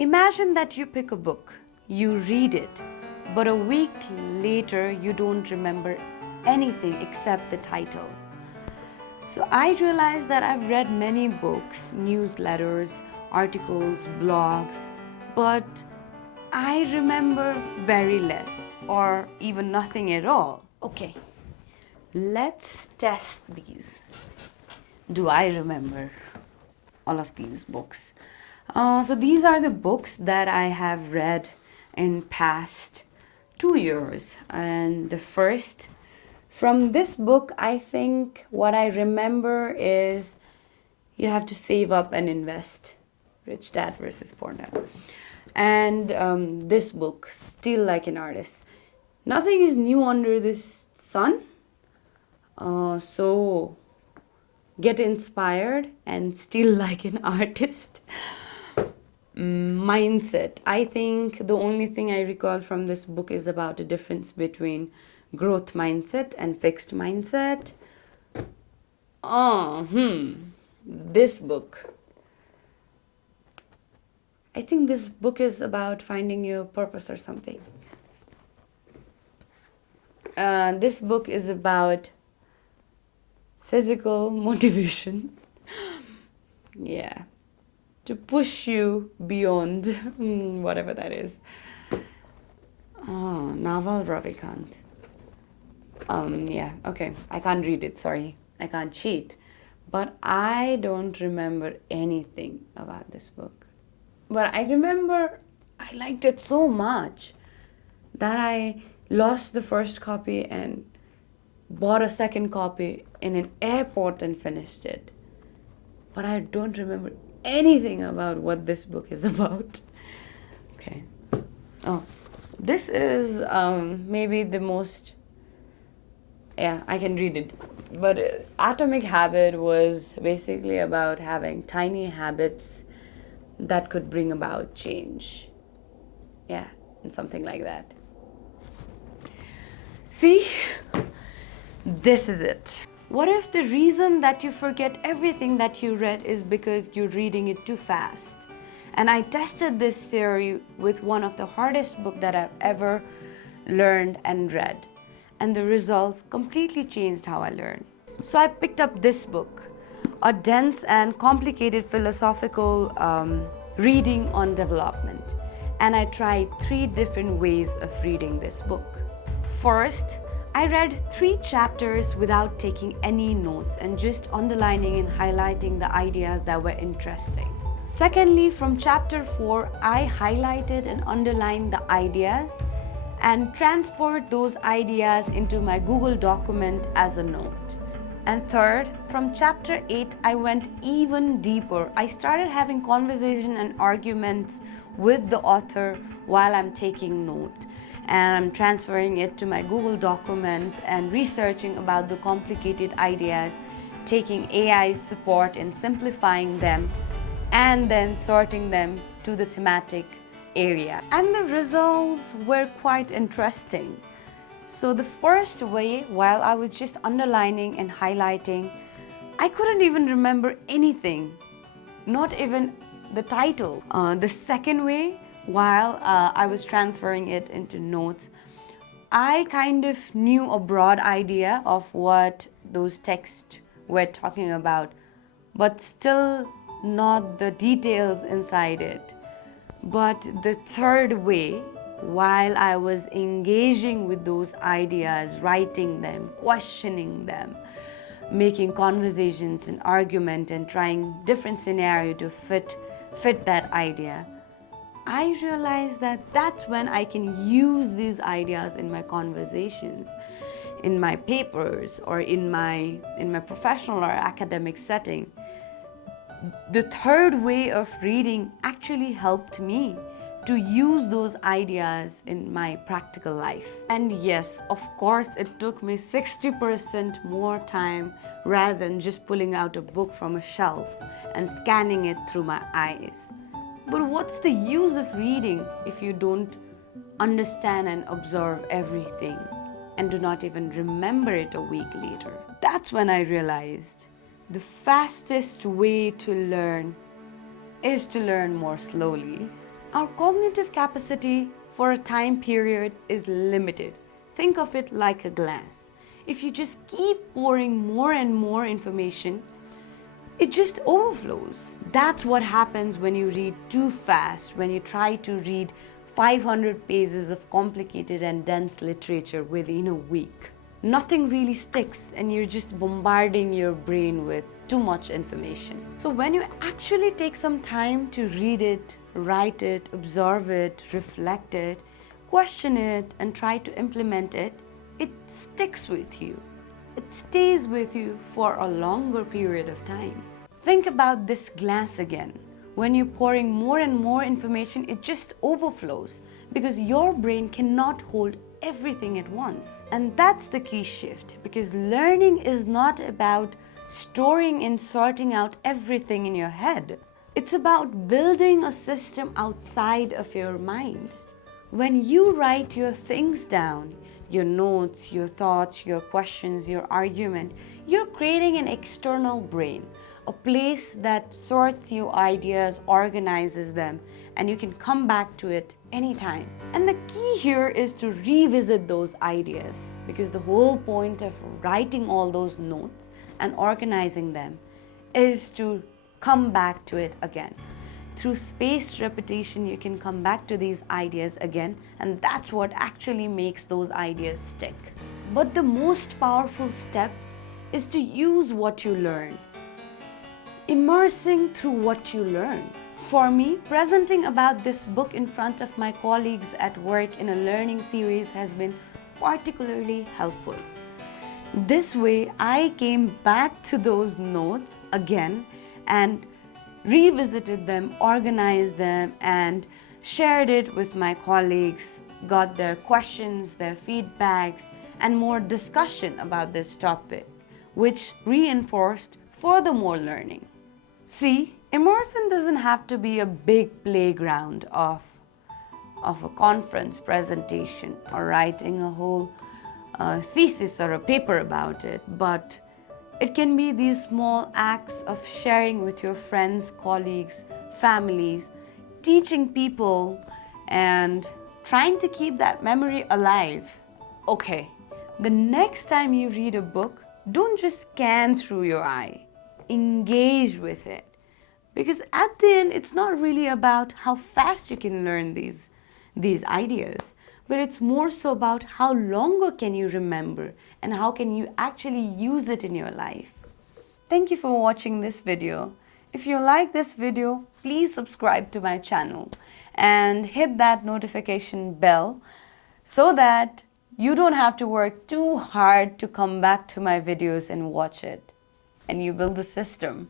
Imagine that you pick a book, you read it, but a week later you don't remember anything except the title. So I realized that I've read many books, newsletters, articles, blogs, but I remember very less or even nothing at all. Okay, let's test these. Do I remember all of these books? So these are the books that I have read in past 2 years. And the first from this book, I think what I remember is You Have to Save Up and Invest. Rich Dad versus Poor Dad. And this book, Still Like an Artist. Nothing is new under this sun. So get inspired and still like an artist. Mindset. I think the only thing I recall from this book is about the difference between growth mindset and fixed mindset. This book. I think this book is about finding your purpose or something. This book is about physical motivation. Yeah. To push you beyond whatever that is. Oh, Naval Ravikant. Yeah, okay. I can't read it, sorry. I can't cheat. But I don't remember anything about this book. But I remember I liked it so much that I lost the first copy and bought a second copy in an airport and finished it. But I don't remember anything about what this book is about. Okay. Oh, this is maybe the most... Yeah, I can read it. But Atomic Habit was basically about having tiny habits that could bring about change. Yeah, and something like that. See? This is it. What if the reason that you forget everything that you read is because you're reading it too fast? And I tested this theory with one of the hardest books that I've ever learned and read. And the results completely changed how I learn. So I picked up this book, a dense and complicated philosophical reading on development. And I tried 3 different ways of reading this book. First, I read 3 chapters without taking any notes and just underlining and highlighting the ideas that were interesting. Secondly, from chapter 4, I highlighted and underlined the ideas and transferred those ideas into my Google document as a note. And third, from chapter 8, I went even deeper. I started having conversation and arguments with the author while I'm taking note. And I'm transferring it to my Google document and researching about the complicated ideas, taking AI's support in simplifying them, and then sorting them to the thematic area. And the results were quite interesting. So the first way, while I was just underlining and highlighting, I couldn't even remember anything, not even the title. The second way, while I was transferring it into notes, I kind of knew a broad idea of what those texts were talking about, but still not the details inside it. But the third way, while I was engaging with those ideas, writing them, questioning them, making conversations and argument and trying different scenario to fit that idea, I realized that that's when I can use these ideas in my conversations, in my papers, or in my professional or academic setting. The third way of reading actually helped me to use those ideas in my practical life. And yes, of course, it took me 60% more time rather than just pulling out a book from a shelf and scanning it through my eyes. But what's the use of reading if you don't understand and observe everything and do not even remember it a week later? That's when I realized the fastest way to learn is to learn more slowly. Our cognitive capacity for a time period is limited. Think of it like a glass. If you just keep pouring more and more information, it just overflows. That's what happens when you read too fast, when you try to read 500 pages of complicated and dense literature within a week. Nothing really sticks and you're just bombarding your brain with too much information. So when you actually take some time to read it, write it, observe it, reflect it, question it, and try to implement it, it sticks with you. It stays with you for a longer period of time. Think about this glass again. When you're pouring more and more information, it just overflows because your brain cannot hold everything at once. And that's the key shift, because learning is not about storing and sorting out everything in your head. It's about building a system outside of your mind. When you write your things down, your notes, your thoughts, your questions, your argument, you're creating an external brain, a place that sorts your ideas, organizes them, and you can come back to it anytime. And the key here is to revisit those ideas, because the whole point of writing all those notes and organizing them is to come back to it again. Through spaced repetition, you can come back to these ideas again, and that's what actually makes those ideas stick. But the most powerful step is to use what you learn, immersing through what you learn. For me, presenting about this book in front of my colleagues at work in a learning series has been particularly helpful. This way, I came back to those notes again and revisited them, organized them, and shared it with my colleagues, got their questions, their feedbacks, and more discussion about this topic, which reinforced furthermore learning. See, immersion doesn't have to be a big playground of a conference presentation or writing a whole thesis or a paper about it, but it can be these small acts of sharing with your friends, colleagues, families, teaching people, and trying to keep that memory alive. Okay, the next time you read a book, don't just scan through your eye. Engage with it. Because at the end, it's not really about how fast you can learn these ideas, but it's more so about how longer can you remember and how can you actually use it in your life. Thank you for watching this video. If you like this video, please subscribe to my channel and hit that notification bell so that you don't have to work too hard to come back to my videos and watch it. And you build a system.